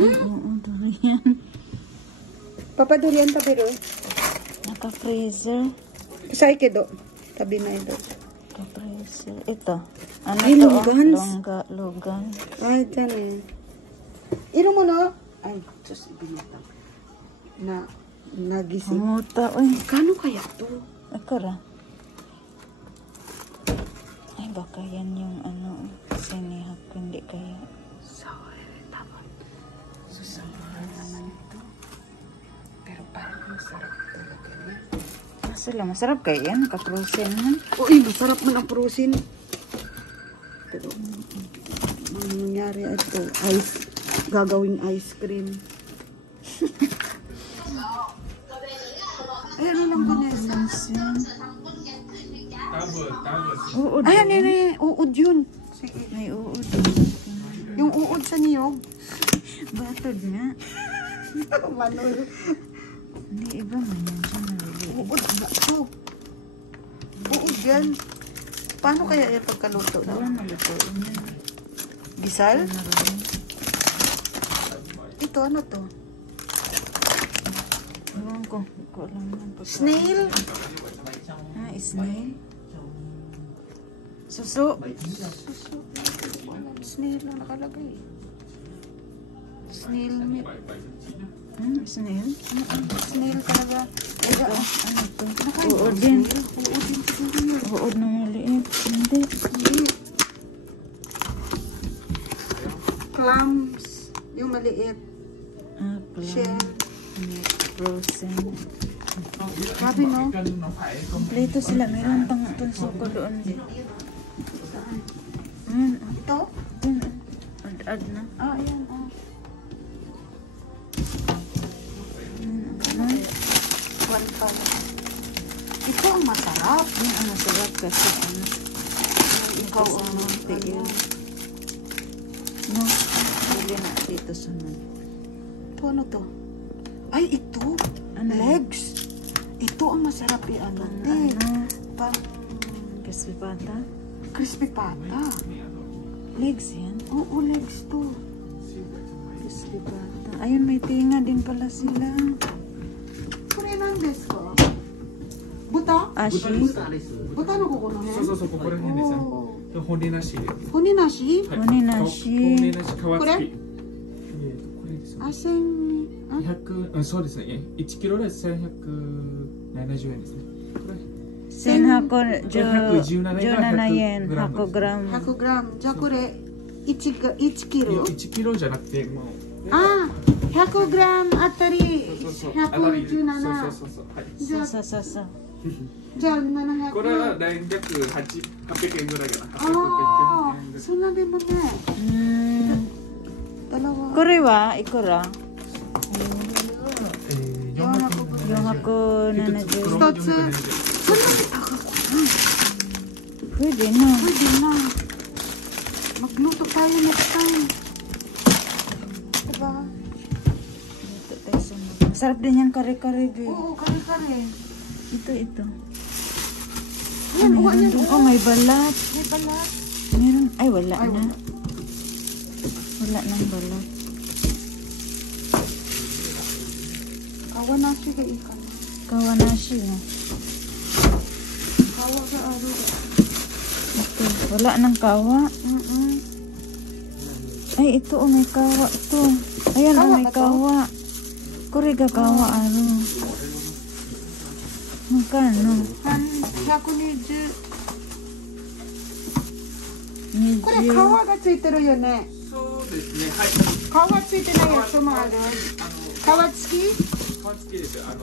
Oo, durian. Papa durian tabi ro. Naka-freezer. Sa ikido. Tabi na ito. Naka-freezer. Ito. Ano Ay, to? longans. Logan. Ay, dyan eh. Iro mo no? Ay, Diyos, ibinatang. Nagising. Hamuta, uy. Kano kaya to? Ikaw ra. Ay, baka yan yung ano, sinihap, hindi kaya. Sorry, tapos. Susunod naman ito. Pero parang masarap talaga niya. Masala, masarap kaya yan, ka-frozen man. Uy, masarap man ang prusin. Pero, ang nangyari ito, gagawing ice cream. Ay, ano lang Vanessa? Uod. Ayan, yan, uod yun. Sige. May uod. Yung uod sa niyog. Batod nga. Manol. Hindi, iba man yan siya naliliit. Uod na ito. Uod yan. Paano kaya yung pagkaluto? Saan nalutuin yan? Gisal? Ano rin? Ito, ano to? Ewan ko. Hindi ko alam yan. Snail? Ah, snail? Suso? Suso. Snail lang nakalagay. Snail meat. Snail? Snail talaga. Ito, ano to? Kinakain Uod ba? din. Uod din siguro. Uod na maliit. Hindi. Hindi. Clams. Yung maliit. Ah, Shell. Meat frozen. Grabe no? Kompleto sila. Meron pang itong suko doon din. Saan? Ito? Dun. Ad na. Ah, ayan. Ah. Ano? 1 Ito ang masarap. Yung ano sarap kasi ano. Ikaw ang tiil. No? Bili na dito sunod. Ito ano to? Ay, ito. Ano? Legs. Ito ang masarap ano. Ano? Pang Crispy pata? crispy pata. Legs yan. Oo, legs to. Crispy pata. Ayun, may tinga din pala sila. Korean desu ka? Buta? Ashi? Buta no kukuno he? そうそうそう、ここら辺ですね。骨なし。 Huni nashi? 骨なし。骨なし、皮付き。これこれですね。 Asen... Ah? 100、うんそうですね。1キロで1170円ですね。これ1117円。100グラム。 100 gram. じゃあこれ1キロ1キロじゃなくて、もう。ああ、100 gram あたりそうそうそう。 117。そうそうそう。はい。じゃあ、そうそうそう。じゃあ700。これは大体800円ぐらいかな。ああ、 800円。そんなでもね。dalawa. これはいくら470 470。一つ。そんなに高くない。Pwede na. Pwede na. Magluto tayo next time. Diba? Dito tayo sa mga. Masarap din yan kare-kare. Oo, kare-kare. Ito. Yan, uwa yan. Oh, may balat. May balat. Meron. Ay, wala Ay, na. wala. Wala nang balat. Kawanashi ga ikan. Kawanashi na. Kawa ga aro. Ito. Wala nang kawa. Ay, ito. Oh, may kawa. Ito. Ayan, Kawa may ba to? kawa. Kuriga kawa, ano. Magkano? 120。これ皮20。がついてるよね。そうですね。はい。皮ついてないやつもある。皮付き？皮付きですよ。皮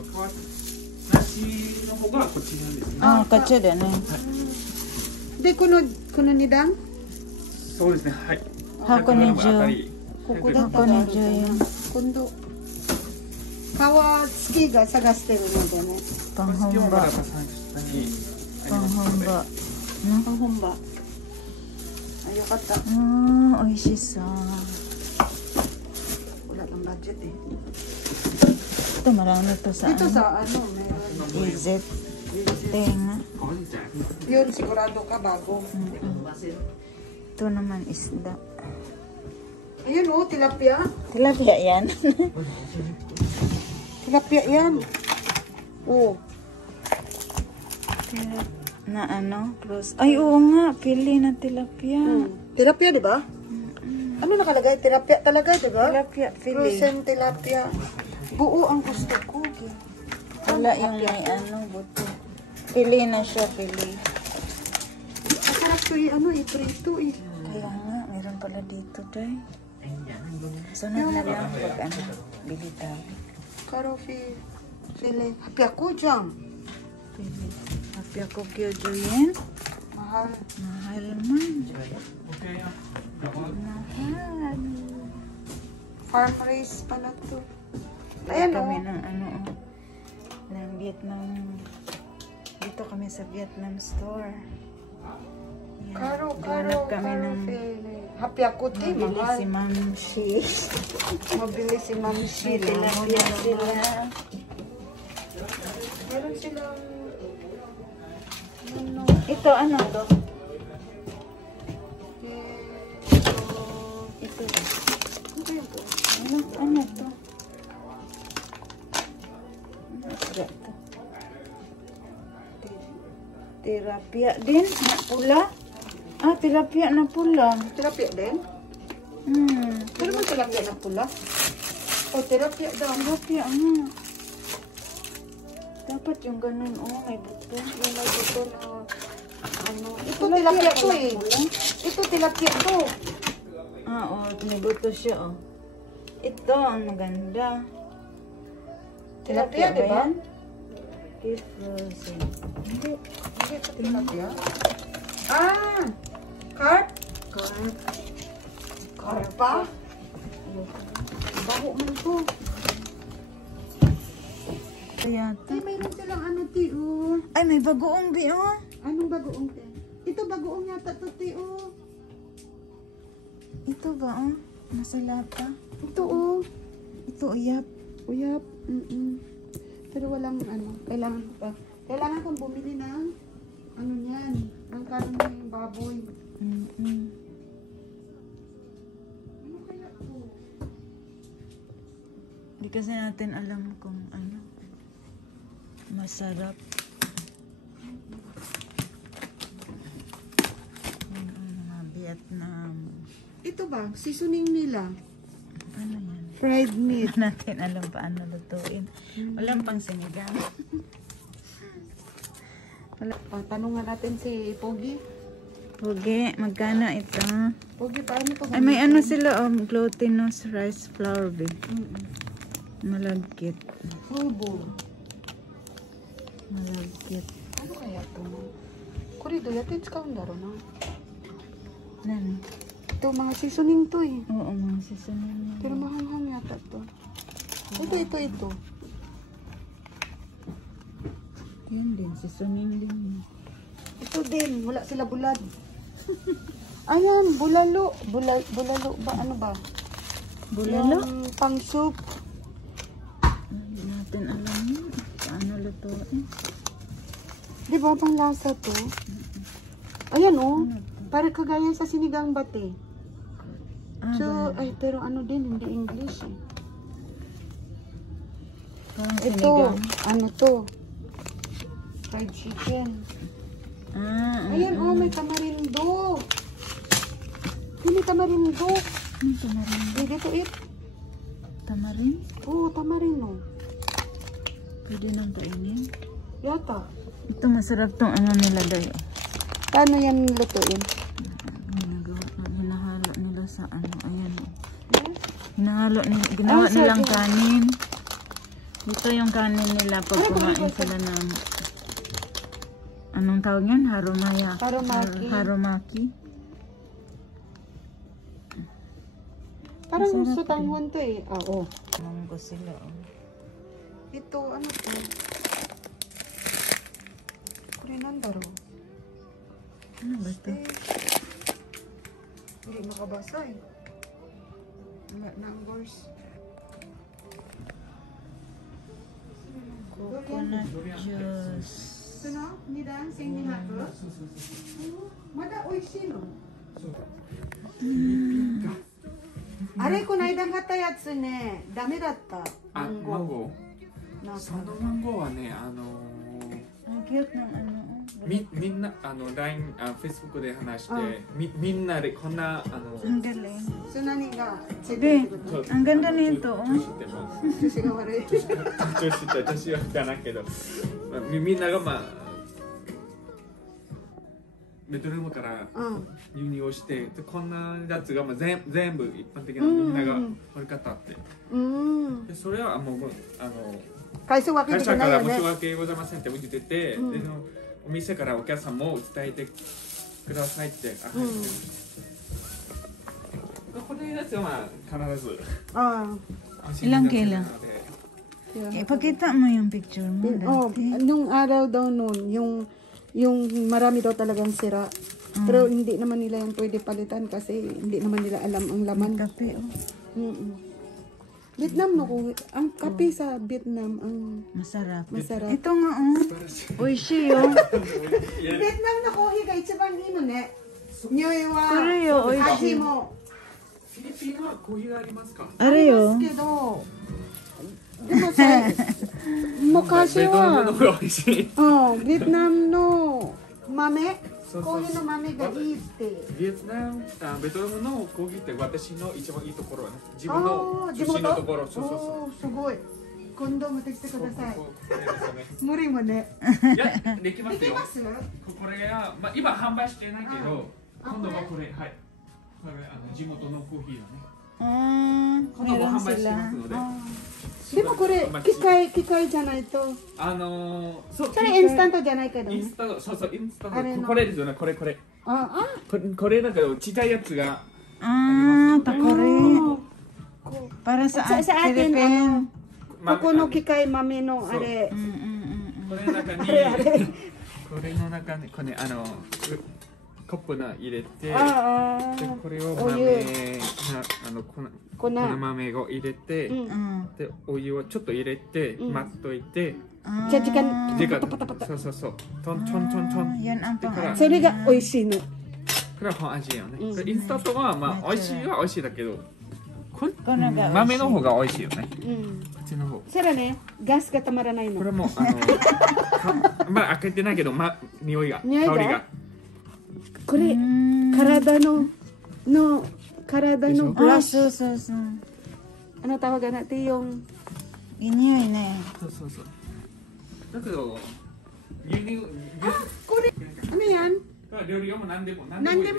なしの方がこっちなんですね。あ、こっちだね。でこの値段？そうですね。はい。箱100グラムあたりここだったらあるかな。 120円。今度皮付きが探してるのでね。 Panghomba. 下にありますので。 Panghomba. No? 本場。あ、よかった。 Ah, 美味しそう。 wala kang budget eh. Ito, marami to sa Dito ano. sa ano, meron. Izet. Tenga. Yun, sigurado ka bago. Ito naman isda. Ayan oh, tilapia. Tilapia yan. Tilapia yan. Oh. Na ano? Cross. Ay, oo nga. Pili na tilapia. Tilapia, di ba? Ano nakalagay? Tilapia talaga, di ba? Tilapia, pili. Frozen tilapia. Buo ang gusto ko. Wala yung may ano, buto. Pili na siya, pili. Masarap to iprito eh. Kaya nga, meron pala dito, day. Sunod na lang pag ano, bili tayo. Karofi. Sili. Happy ako dyan. Pili. Happy ako kyo, Joyen. Mahal. Mahal man. Okay, ya. Mahal. Farm raised pala to. Ayan Kami oh. ng ano, ng Vietnam. Dito kami sa Vietnam store. Yan. Karo, Ganap kami ng happy ako di, mabili mahal. si Ma'am Shi. Mabili si Ma'am May Sheila. tilapia sila. Meron silang ano, Ito, ano to? Ito. ano yun po? Ano to? Ano to? Tilapia din, na pula. Ah, tilapia na pula. Tilapia din? Hmm. Pero may tilapia na pula. O, tilapia daw. Tilapia nga. Dapat yung ganun, oh, may buto. Yung may buto na ano. Ito tilapia to eh. Ito tilapia to. Ah, oh, may buto siya, oh. Ito, ang maganda. Tilapia, di ba? yan? Beef frozen. Hindi. Hindi ito tilapia. Ah! Carp? Carp. Carpa? Baho man to. Ito yata. Ay, mayroon silang ano, ti, oh. Ay, may bagoong bi, oh. Anong bagoong, te? Ito bagoong yata to, ti, oh. Ito ba, oh? Nasa lata. Ito, oh. Ito, uyap. Uyap. Pero walang ano, kailangan pa. Kailangan kong bumili ng ano yan, ng karne baboy. Ano kaya to? Hindi kasi natin alam kung ano. Masarap. Mga Vietnam. Ito ba? Seasoning nila. Ano yan? Fried meat. Hindi natin alam paano lutuin. Walang pang sinigang. O, tanungan natin si Pogi. Pogi, magkano ito? Pogi, paano to? Ay, may ano sila, glutinous rice flour, be. Malagkit. Full. Malagkit. Ano kaya to? Kurido, yatin sa kaundaro na. Nan. Ito, mga seasoning to eh. Oo, mga seasoning niya. Pero mahanghang yata to. Ito. Yan din, seasoning din. Ito din, wala sila bulad. Ayan, bulalo. Bulalo ba? Ano ba? Bulalo? Yung pang soup. Hindi natin alam yun. Paano lutuin? Di ba, pang lasa to? Ayan oh. Para kagaya sa sinigang bate. Ah, So, ay, pero ano din, hindi English eh. parang Ito, sinigang. ano to? Fried chicken. Ayan oh, may tamarindo. May tamarindo. Ano tamarin? Pwede to eat. Tamarin? Oo, tamarindo. Pwede nang kainin. Yata. Ito masarap tong ano nila dayo. Paano yan lutuin? Hinahalo nila sa ano. Ayan. Hinahalo nila. Ginawa nilang kanin. Ito yung kanin nila pag kumain sila ng anong tawag yan? Harumaya. Harumaki. Harumaki. Parang Masarap sutanghon to eh. Oo. Manggo sila. Oh. Ito, ano to? Kurinandaro. Ano ba ito? Hindi makabasa eh. Numbers. Coconut juice. Ito na? Nidang, sing ninato? Mada oishi no? あれこの間買ったやつね、ダメだった。あ、マンゴー。そのマンゴーはね、Ang cute ng ano. みんなLINE、Facebook で話して、みんなでこんなAng galing. それ何がついて Be, るってこと？ ang ganda nito. 調子が悪い。調子はかなけど、みんながベトナムから輸入をして、でこんなやつが全部一般的なみんなが掘り方って、でそれはもう回数分け会社てないよねから申し。訳ございませんって言ってて、でお店からお客さんも伝えてくださいって。これやつは必ず。Ilang kilo? Ipakita mo yung picture mo dati. Nung araw daw noon, yung marami daw talagang sira. Pero hindi naman nila yung pwede palitan kasi hindi naman nila alam ang laman. Kape, oh. Vietnam no, ang kape sa Vietnam ang Masarap. masarap. Ito nga, oh. Oishi, oh. Vietnamのコーヒーが一番いいのね。匂いは、これよ、美味しい。味も。フィリピンはコーヒーがありますか？あれよ。けど、でもさ、昔ベトナムのは、方が美味しい。ビエトナムの豆、そうコーヒーの豆がいいって。ベトナムのコーヒーって私の一番いいところはね、自分の出身のところ。そうそうそう。すごい。今度持ってきてください。これですね。無理もね。いや、できますよ。できます？これは、今販売してないけど、今度はこれ、はい。これ地元のコーヒーをね。今度も Meron 販売して sila. ますので。でもこれ機械じゃないと。そそれインスタントじゃないけどね。インスタント、そうそう、インスタンあれのト。これですよね、これ。これだけど、ちっちゃいやつが。Pakore. Para sa atin, Philippine. ここの機械豆のあれ。これの中に、これの中に、これコップに入れて、でこれを粉豆を入れて、でお湯をちょっと入れて、待っといて、じゃあ時間そうトントン Yan ang pang それが美味しいの。これは本味よね。インスタントは美味しいは美味しいだけど、豆の方が美味しいよね。こっちの方。それね、ガスがたまらないの。これもまだ開けてないけど、匂いが、香りが。これ体のブラ Ah, ッシュ。 so. Ano tawagan natin yung Inyoy na eh. そうだけど牛乳これano yan? 料理用も何でも Nandi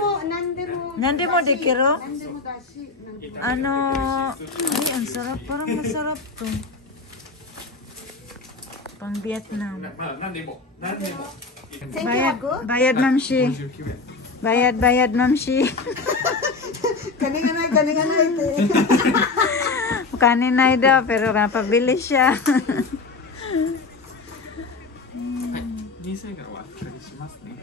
mo di kiro? 何でもだし。 Ano? Ay, ang sarap. Parang masarap to. Pang Vietnam. 何でも Bayad, Ma'am Shi. Bayad, Ma'am Shi. Ganingan na ito. Kaninay daw, pero napabili siya. 2000円からお預かりしますね。